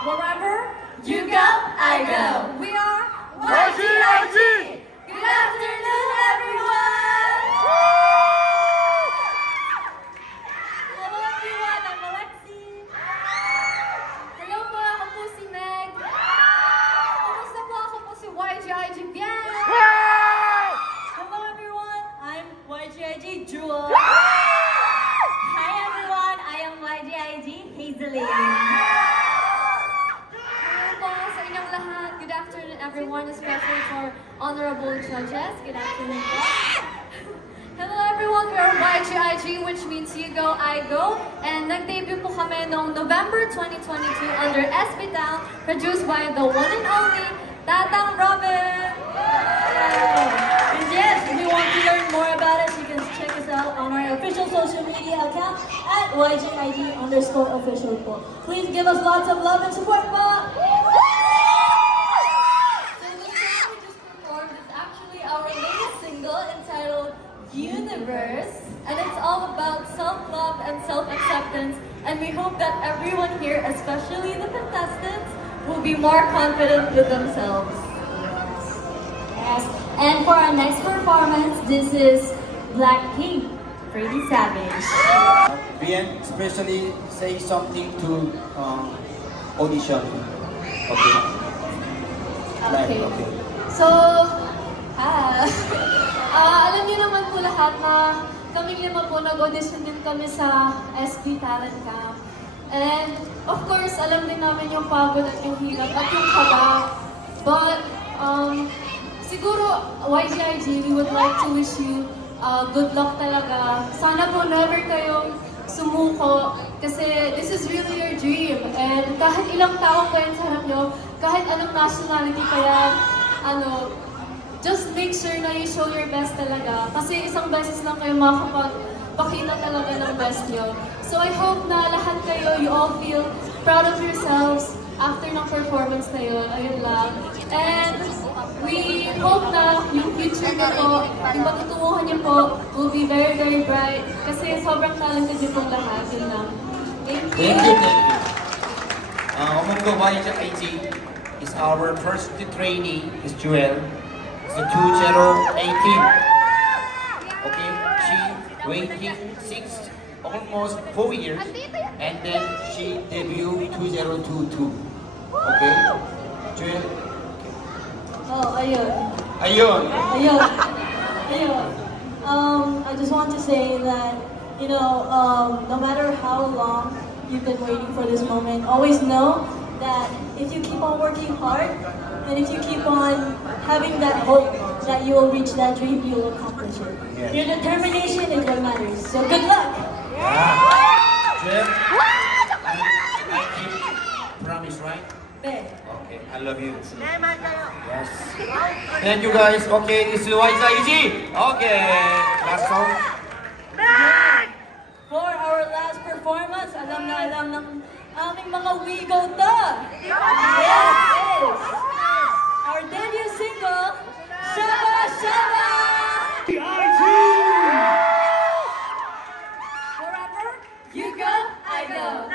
Wherever you go, I go. We are YGIG! Good afternoon, everyone! Hello, everyone. I'm Alexi. Hello po, ako po si Meg. Kumusta po? Ako po si YGIG Bien. Hello everyone, I'm YGIG Jewel. Hi everyone, I am YGIG Hazeline. Hello po sa inyong lahat. Good afternoon, everyone, especially for honorable judges. Good afternoon po. Hello everyone, we are YGIG, which means You Go, I Go. And nag-debut po kami noong November 2022 under SB Town, produced by the one and only Tatang Robin. And yes, if you want to learn more about us, you can check us out on our official social media account at YGIG_official po. Please give us lots of love and support po! So the song we just performed is actually our latest single entitled Universe, and it's all about self-love and self-acceptance, and we hope that everyone here, especially the contestants, will be more confident with themselves. Yes. And for our next performance, this is Blackpink, Pretty Savage. Bien, especially say something to audition. Okay. Okay. Okay. So, alam niyo naman po lahat na kaming lima po nag-audition din kami sa SB Talent Camp. And of course, alam din namin yung pagod at yung hirap at yung kaba. But siguro, YGIG, we would like to wish you good luck talaga. Sana po never kayong sumuko kasi this is really your dream. And kahit ilang tao kayo sa harap nyo, kahit anong nationality pa yan, just make sure na you show your best talaga. Kasi isang beses lang kayo makakapagpakita talaga ng best nyo. So I hope na lahat kayo, you all feel proud of yourselves after ng performance na yun. Ayun lang. And we hope na yung future nyo po, yung patutunguhan nyo po, will be very, very bright. Kasi sobrang talented nyo pong lahat. Yun lang. Thank you. Thank you. Umungo YGIG is our first trainee, is Jewel. It's a 2018. Okay, she waiting almost 4 years, and then she debuted 2022. Okay, Jewel. Oh, ayun. Ayun. Ayun. Ayun. I just want to say that, no matter how long you've been waiting for this moment, always know that if you keep on working hard, and if you keep on having that hope that you will reach that dream, you will accomplish it. Yeah. Your determination is what matters. So good luck! Jewel, I keep promise, right? Be. Okay, I love you. Yes. And you guys, okay, this is YGIG. Okay, last song. For our last performance, alam na alam ng aming mga wigo to. Yes, it is our debut single, Shaba Shaba! Wherever you go, I go.